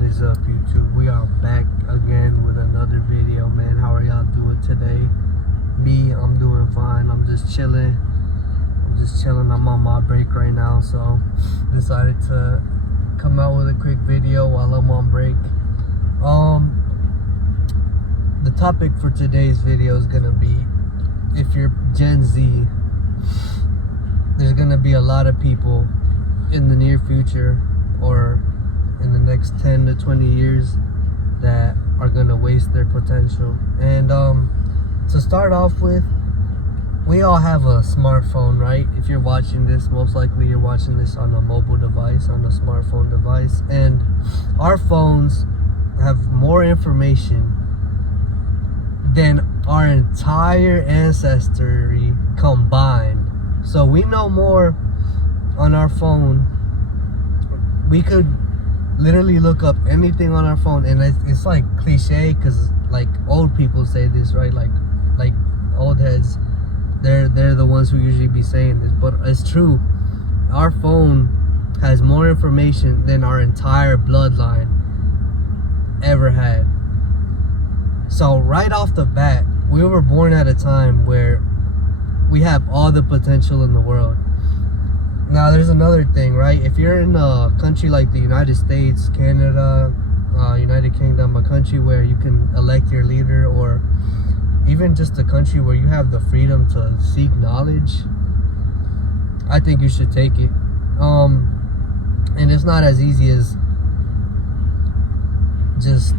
What is up, YouTube? We are back again with another video, man. How are y'all doing today? Me, I'm doing fine. I'm just chilling. I'm on my break right now, so decided to come out with a quick video while I'm on break. The topic for today's video is gonna be, if you're Gen Z, there's gonna be a lot of people in the near future or in the next 10 to 20 years that are gonna waste their potential. And to start off with, we all have a smartphone, right? If you're watching this, most likely you're watching this on a mobile device, on a smartphone device, and our phones have more information than our entire ancestry combined. So we know more on our phone. We could literally look up anything on our phone, and it's like cliche because like old people say this, right? Like old heads, they're the ones who usually be saying this, but it's true. Our phone has more information than our entire bloodline ever had. So right off the bat, we were born at a time where we have all the potential in the world. Now there's another thing, right? If you're in a country like the United States, Canada, United Kingdom, a country where you can elect your leader, or even just a country where you have the freedom to seek knowledge, I think you should take it. And it's not as easy as just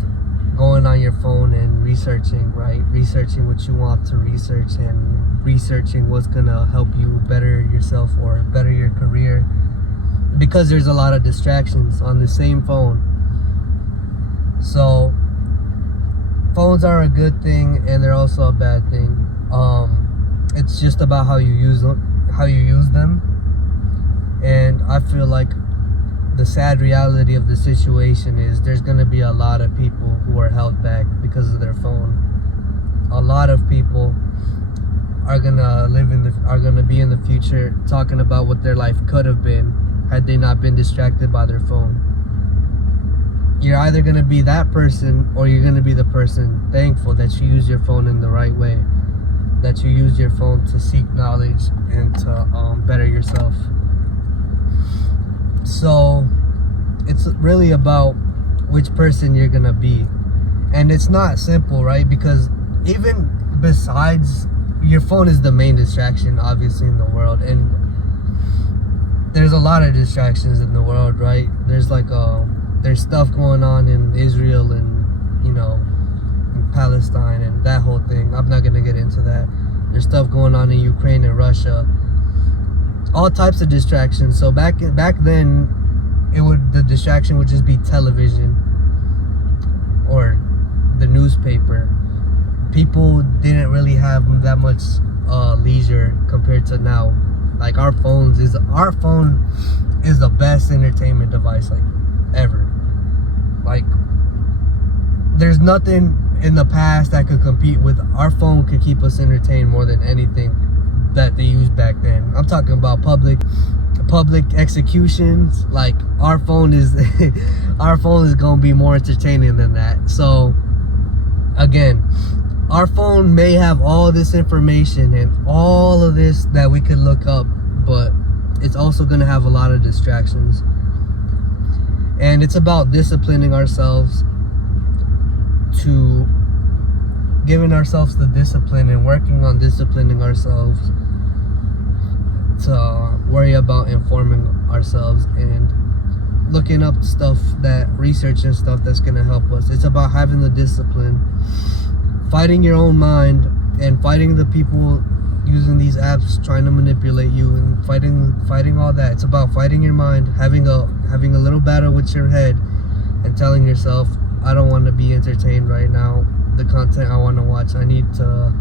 going on your phone and researching, right? Researching what you want to research and researching what's gonna help you better yourself or better your career, because there's a lot of distractions on the same phone. So phones are a good thing and they're also a bad thing. It's just about how you use them. And I feel like the sad reality of the situation is there's gonna be a lot of people who are held back because of their phone. A lot of people are gonna be in the future talking about what their life could have been had they not been distracted by their phone. You're either gonna be that person, or you're gonna be the person thankful that you use your phone in the right way, that you use your phone to seek knowledge and to better yourself. So it's really about which person you're gonna be. And it's not simple, right? Because even besides, your phone is the main distraction obviously in the world, and there's a lot of distractions in the world, right? There's there's stuff going on in Israel and, you know, in Palestine and that whole thing. I'm not gonna get into that. There's stuff going on in Ukraine and Russia, all types of distractions. So back then, the distraction would just be television or the newspaper. People didn't really have that much leisure compared to now. Like our phone is the best entertainment device like ever. Like there's nothing in the past that could compete with our phone. Could keep us entertained more than anything that they used back then. I'm talking about public executions. Like our phone is gonna be more entertaining than that. So again, our phone may have all this information and all of this that we could look up, but it's also gonna have a lot of distractions. And it's about disciplining ourselves, to giving ourselves the discipline and working on disciplining ourselves to worry about informing ourselves and looking up stuff, that research and stuff that's gonna help us. It's about having the discipline, fighting your own mind and fighting the people using these apps trying to manipulate you, and fighting all that. It's about fighting your mind, having a little battle with your head and telling yourself, I don't want to be entertained right now. The content I want to watch, I need to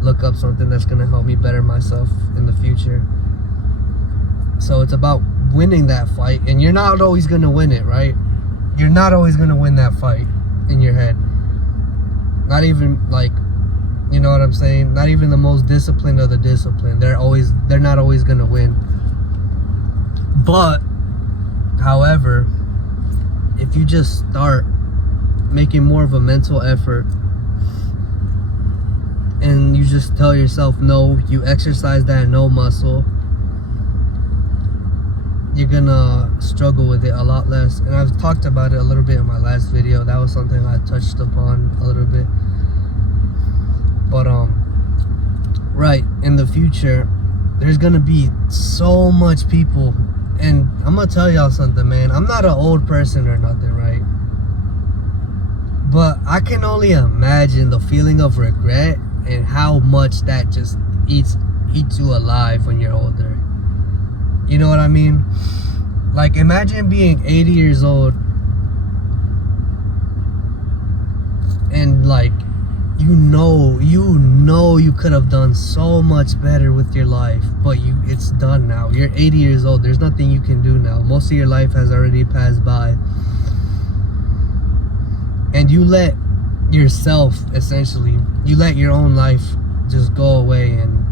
look up something that's going to help me better myself in the future. So it's about winning that fight, and you're not always going to win it, right? You're not always going to win that fight in your head. Not even, like, you know what I'm saying? Not even the most disciplined of the disciplined. They're not always going to win. But, however, if if you just start making more of a mental effort and you just tell yourself no, you exercise that no muscle, you're gonna struggle with it a lot less. And I've talked about it a little bit in my last video. That was something I touched upon a little bit. But right, in the future there's gonna be so much people, and I'm gonna tell y'all something, man. I'm not an old person or nothing, right? But I can only imagine the feeling of regret and how much that just eats you alive when you're older. You know what I mean? Like, imagine being 80 years old and like you know you could have done so much better with your life, but it's done now. You're 80 years old. There's nothing you can do now. Most of your life has already passed by. And you let yourself, essentially, you let your own life just go away, and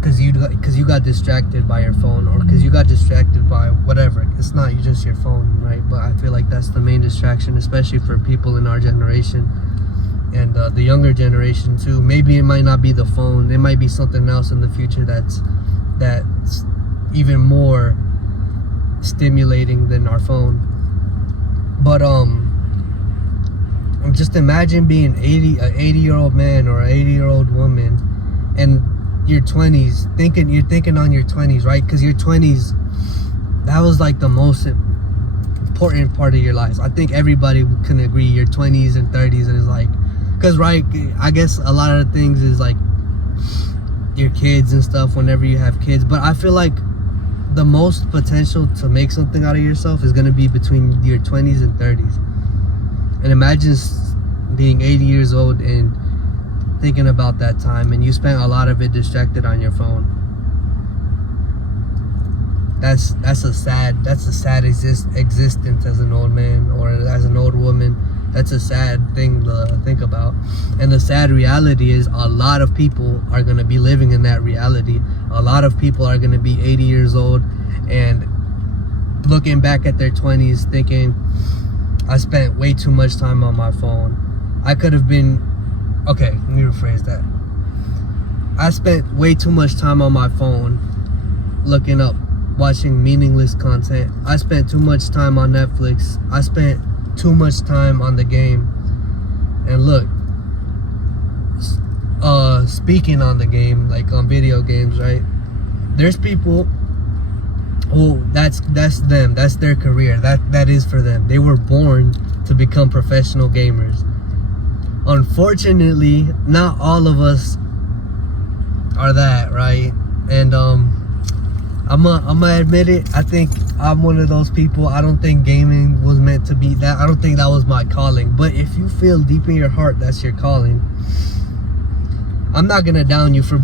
because you got distracted by your phone, or because you got distracted by whatever. It's not just your phone, right? But I feel like that's the main distraction, especially for people in our generation and the younger generation too. Maybe it might not be the phone. It might be something else in the future that's even more stimulating than our phone. But just imagine being an 80-year-old man or an 80-year-old woman, and your 20s, you're thinking on your 20s, right? Because your 20s, that was like the most important part of your life. I think everybody can agree your 20s and 30s is like, because right, I guess a lot of the things is like your kids and stuff whenever you have kids, but I feel like the most potential to make something out of yourself is going to be between your 20s and 30s. And imagine being 80 years old and thinking about that time, and you spent a lot of it distracted on your phone. That's a sad existence as an old man or as an old woman. That's a sad thing to think about. And the sad reality is a lot of people are going to be living in that reality. A lot of people are going to be 80 years old and looking back at their 20s thinking, I spent way too much time on my phone. I could have been, okay, let me rephrase that. I spent way too much time on my phone looking up, watching meaningless content. I spent too much time on Netflix. I spent too much time on the game. And look, speaking on the game, like on video games, right? There's people who that's them, that's their career, that is for them. They were born to become professional gamers. Unfortunately, not all of us are that, right? And I'm gonna admit it, I think I'm one of those people. I don't think gaming was meant to be that. I don't think that was my calling. But if you feel deep in your heart that's your calling, I'm not gonna down you for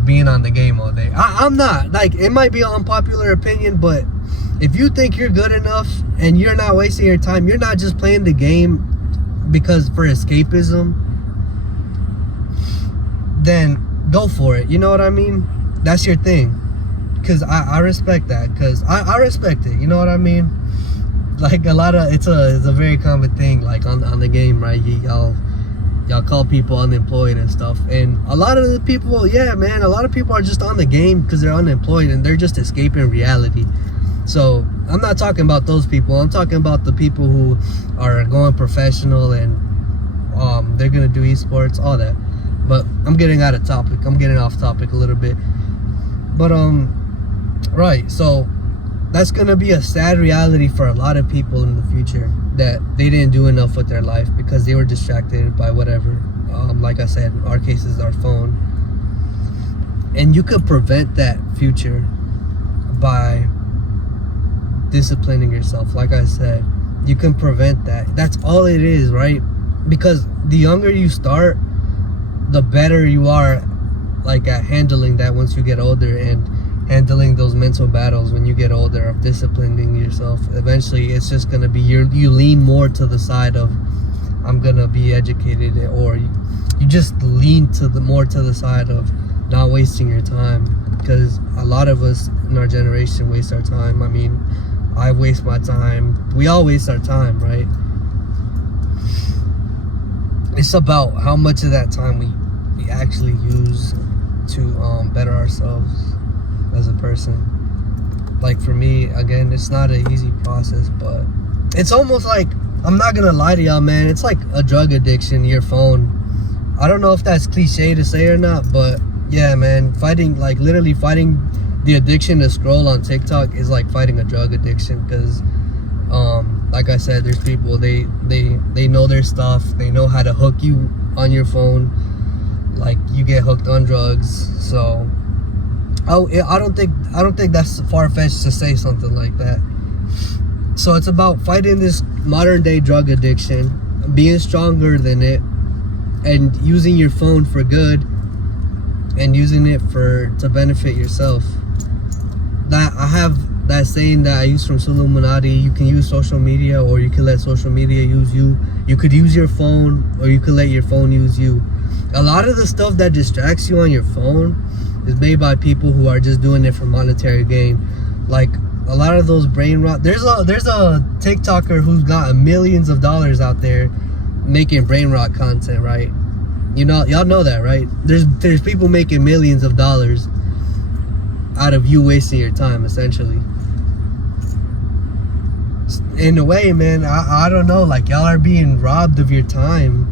being on the game all day. I'm not. Like, it might be an unpopular opinion, but if you think you're good enough and you're not wasting your time, you're not just playing the game because for escapism, then go for it. You know what I mean? That's your thing. Because I respect that. Because I respect it. You know what I mean? Like, a lot of, it's a very common thing, like on the game, right? Y'all call people unemployed and stuff, and a lot of the people, yeah, man, a lot of people are just on the game because they're unemployed and they're just escaping reality. So I'm not talking about those people. I'm talking about the people who are going professional and they're gonna do esports, all that. But I'm getting out of topic. I'm getting off topic a little bit. But right, so that's gonna be a sad reality for a lot of people in the future, that they didn't do enough with their life because they were distracted by whatever. Like I said, in our case is our phone. And you could prevent that future by disciplining yourself. Like I said, you can prevent that. That's all it is, right? Because the younger you start, the better you are, like, at handling that once you get older, and handling those mental battles when you get older of disciplining yourself. Eventually it's just gonna be you lean more to the side of I'm gonna be educated, or you just lean more to the side of not wasting your time, because a lot of us in our generation waste our time. I mean, I waste my time. We all waste our time, right? It's about how much of that time we actually use to better ourselves as a person. Like for me, again, it's not an easy process, but it's almost like, I'm not gonna lie to y'all, man, it's like a drug addiction, your phone. I don't know if that's cliche to say or not, but yeah, man, literally fighting the addiction to scroll on TikTok is like fighting a drug addiction, because like I said, there's people, they know their stuff, they know how to hook you on your phone, like you get hooked on drugs. So I don't think that's far-fetched to say something like that. So it's about fighting this modern day drug addiction, being stronger than it, and using your phone for good, and using it to benefit yourself. That I have that saying that I use from Suluminati: you can use social media, or you can let social media use you. You could use your phone, or you could let your phone use you. A lot of the stuff that distracts you on your phone is made by people who are just doing it for monetary gain. Like a lot of those brain rot. There's a TikToker who's got millions of dollars out there making brain rot content, right? You know, y'all know that, right? There's people making millions of dollars out of you wasting your time, essentially. In a way, man, I don't know, like y'all are being robbed of your time,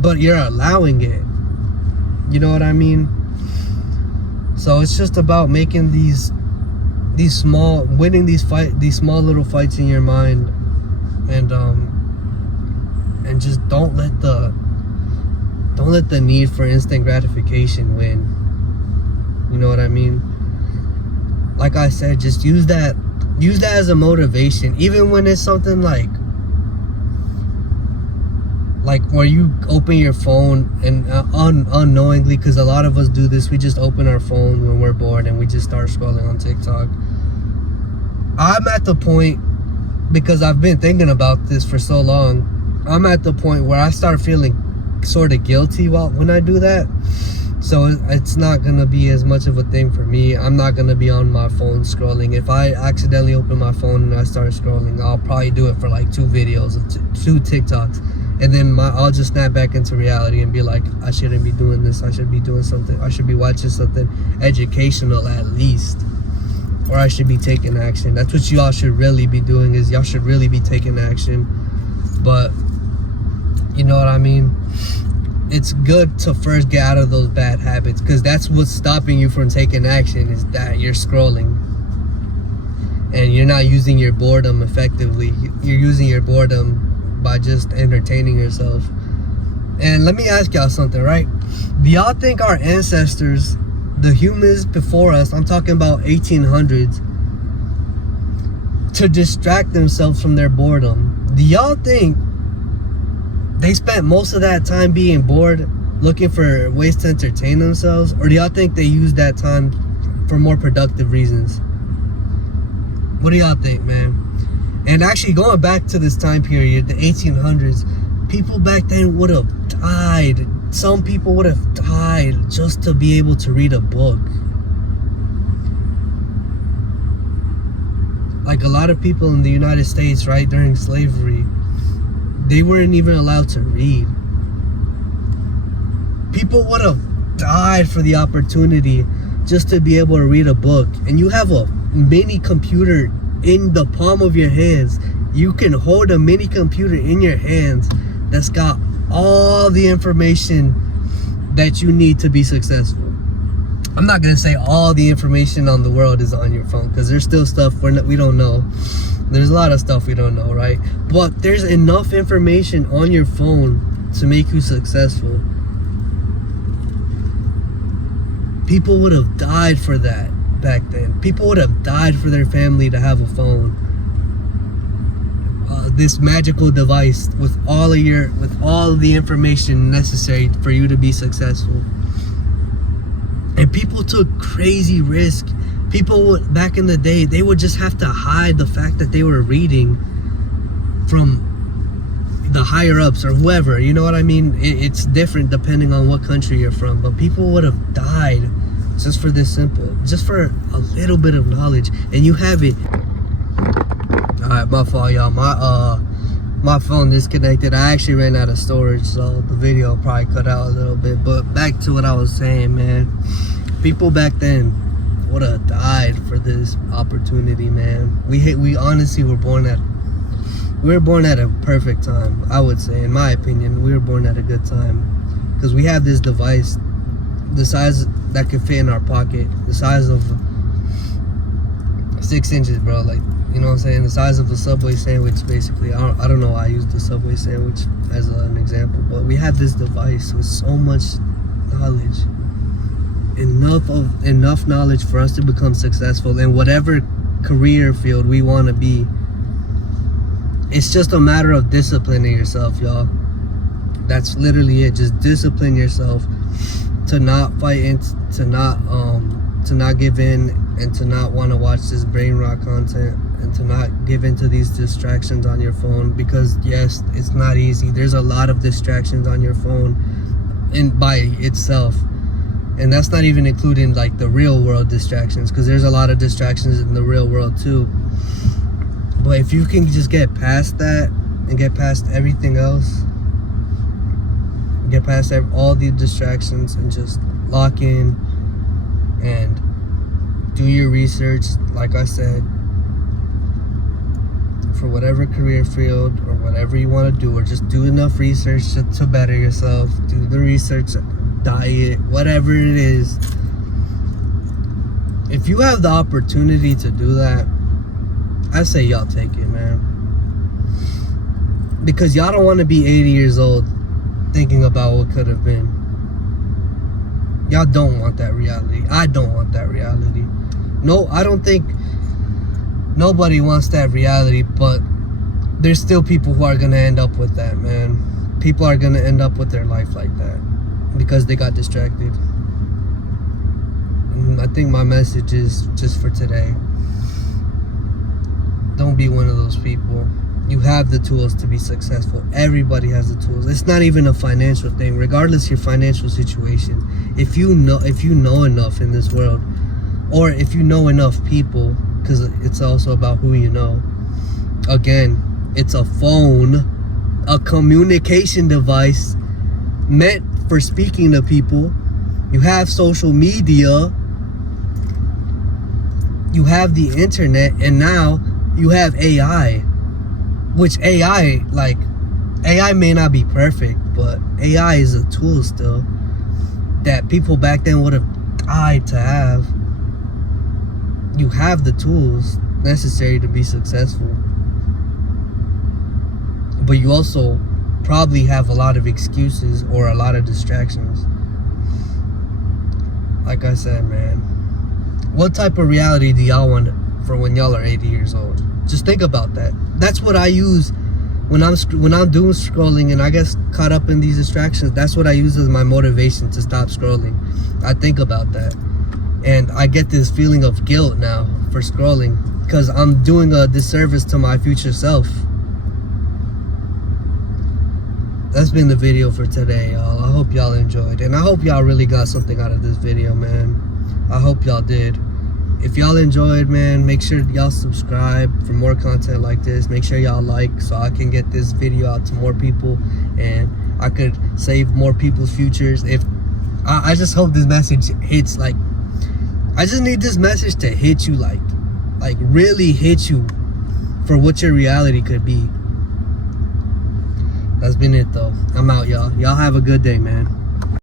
but you're allowing it. You know what I mean? So it's just about making winning these small little fights in your mind, and just don't let the need for instant gratification win. You know what I mean? Like I said, just use that as a motivation, even when it's something like where you open your phone and unknowingly, because a lot of us do this, we just open our phone when we're bored and we just start scrolling on TikTok. I'm at the point, because I've been thinking about this for so long, I'm at the point where I start feeling sort of guilty when I do that. So it's not gonna be as much of a thing for me. I'm not gonna be on my phone scrolling. If I accidentally open my phone and I start scrolling, I'll probably do it for like 2 videos, 2 TikToks, and then I'll just snap back into reality and be like, I shouldn't be doing this. I should be doing something. I should be watching something educational at least, or I should be taking action. That's what y'all should really be doing, is y'all should really be taking action. But you know what I mean? It's good to first get out of those bad habits, because that's what's stopping you from taking action, is that you're scrolling and you're not using your boredom effectively. You're using your boredom by just entertaining yourself. And let me ask y'all something, right? Do y'all think our ancestors, the humans before us, I'm talking about 1800s, to distract themselves from their boredom, do y'all think they spent most of that time being bored, looking for ways to entertain themselves? Or do y'all think they used that time for more productive reasons? What do y'all think, man? And actually, going back to this time period, the 1800s, people back then would have died. Some people would have died just to be able to read a book. Like a lot of people in the United States, right, during slavery, they weren't even allowed to read. People would have died for the opportunity just to be able to read a book. And you have a mini computer in the palm of your hands. You can hold a mini computer in your hands that's got all the information that you need to be successful. I'm not gonna say all the information on the world is on your phone, because there's still stuff we don't know. There's a lot of stuff we don't know, right? But there's enough information on your phone to make you successful. People would have died for that back then. People would have died for their family to have a phone. This magical device with all of the information necessary for you to be successful. And people took crazy risks. People would, back in the day, they would just have to hide the fact that they were reading from the higher ups or whoever. You know what I mean? It's different depending on what country you're from. But people would have died just for this simple, just for a little bit of knowledge. And you have it. Alright, my fault, y'all. My phone disconnected. I actually ran out of storage, so the video probably cut out a little bit. But back to what I was saying, man. People back then would have died for this opportunity, man. We honestly were born at a perfect time. I would say, in my opinion, we were born at a good time, because we have this device the size that could fit in our pocket, the size of 6 inches, bro. Like, you know what I'm saying? The size of a Subway sandwich, basically. I don't know why I used the Subway sandwich as an example, but we have this device with so much knowledge, enough knowledge for us to become successful in whatever career field we want to be. It's just a matter of disciplining yourself, y'all. That's literally it. Just discipline yourself to not fight and to not give in, and to not want to watch this brain rot content, and to not give in to these distractions on your phone. Because yes, it's not easy. There's a lot of distractions on your phone by itself, and that's not even including like the real world distractions, because there's a lot of distractions in the real world too. But if you can just get past that and get past everything else, get past all the distractions, and just lock in and do your research, like I said, for whatever career field or whatever you want to do, or just do enough research to better yourself. Do the research, diet, whatever it is. If you have the opportunity to do that, I say y'all take it, man. Because y'all don't want to be 80 years old thinking about what could have been. Y'all don't want that reality. I don't want that reality. No, I don't think nobody wants that reality, but there's still people who are going to end up with that, man. People are going to end up with their life like that because they got distracted. And I think my message is just for today. Don't be one of those people. You have the tools to be successful. Everybody has the tools. It's not even a financial thing. Regardless of your financial situation, if you know enough in this world, or if you know enough people, because it's also about who you know. Again, it's a phone, a communication device meant for speaking to people. You have social media, you have the internet, and now you have AI. Which AI may not be perfect, but AI is a tool still that people back then would have died to have. You have the tools necessary to be successful, but you also probably have a lot of excuses or a lot of distractions. Like I said, man, what type of reality do y'all want for when y'all are 80 years old? Just think about that. That's what I use when I'm doing scrolling and I get caught up in these distractions. That's what I use as my motivation to stop scrolling. I think about that, and I get this feeling of guilt now for scrolling, because I'm doing a disservice to my future self. That's been the video for today, y'all. I hope y'all enjoyed, and I hope y'all really got something out of this video, man. I hope y'all did. If y'all enjoyed, man, make sure y'all subscribe for more content like this. Make sure y'all like, so I can get this video out to more people and I could save more people's futures. I just hope this message hits, like, I just need this message to hit you, like really hit you for what your reality could be. That's been it though. I'm out, y'all. Y'all have a good day, man.